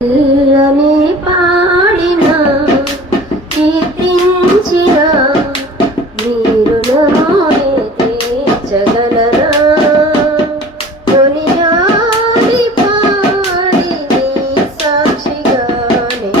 పిల్లని పాడిన కీర్తించిన నీరులలోనే తీర్చగలరా కొనియాడి పాడి సాక్షిగానే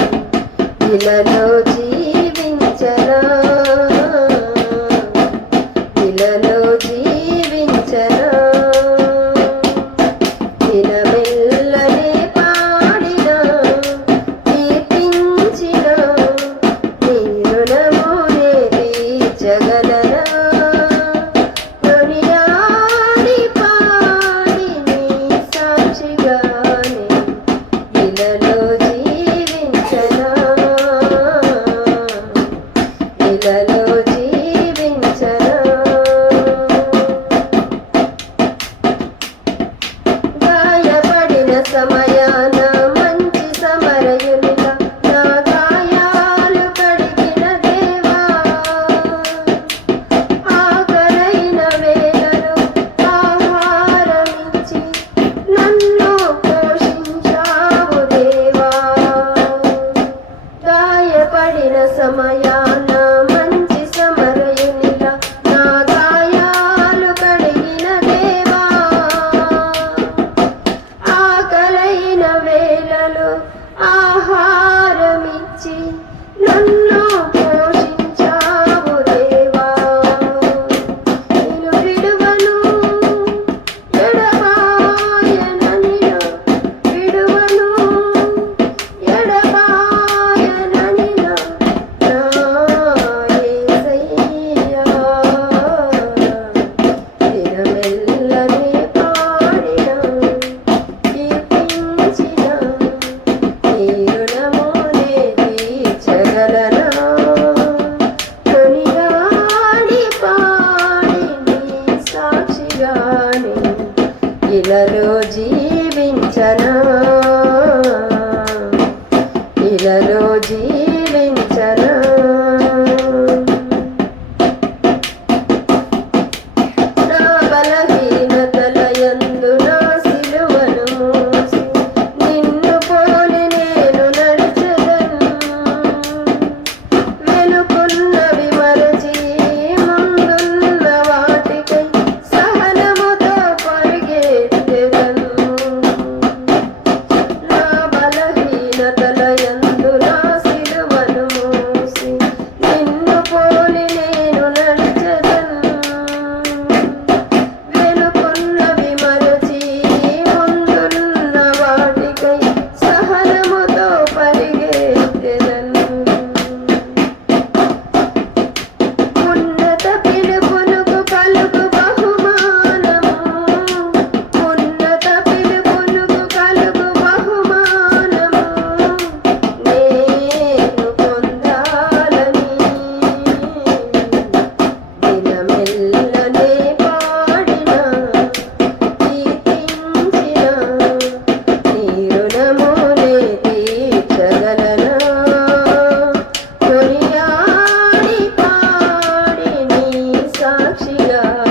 cama గాని ఇలలో జీవించనా? ఇలలో జీవించనా? love.